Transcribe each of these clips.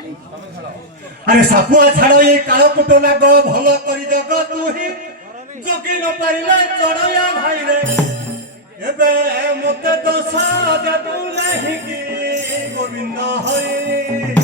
अरे सापुआ छाड़ ये काल कुट लाग भल करी जग तू ही जगी न पारिले चढ़या भाई रे एबे मते दोष दे तू नहीं की गोविंद हई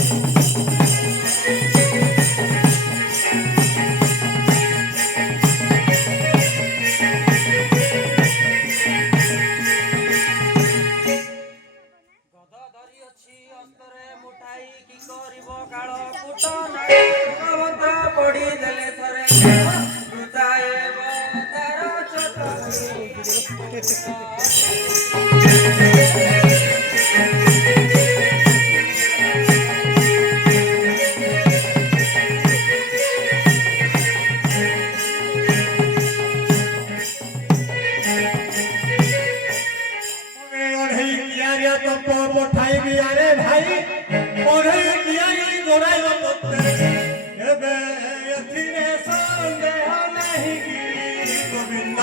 पठाई भी अरे भाई पढ़े किया ये गोराई बतते एबे एथिरे संदेह नहीं की गोविंद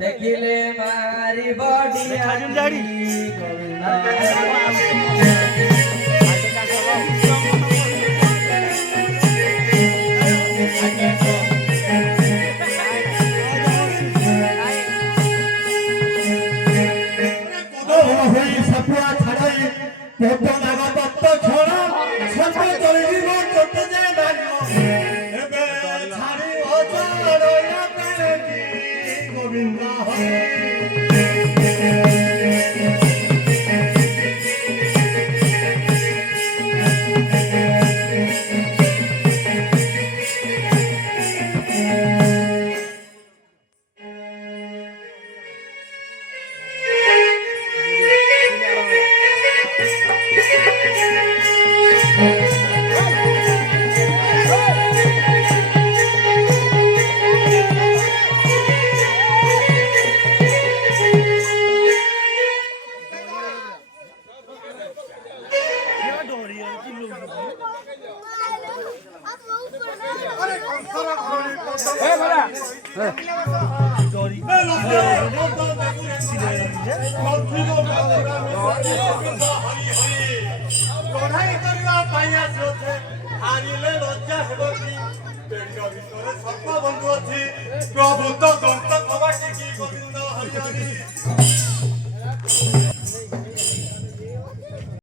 देखिले मारी बॉडी सपुआ छाड़ाई पोट नागा तत्व छोड़ा सत्य चली गो चोट जे दानो एबे छाड़ी ओ चलो या करे की गोविंद लड़ाई करवा पाइया सोचे हारिले लज्जा हेबो की पेट भितरे सर्प बंधु अछि प्रभु तो दंत कबाटी की गोविंद हरि हरि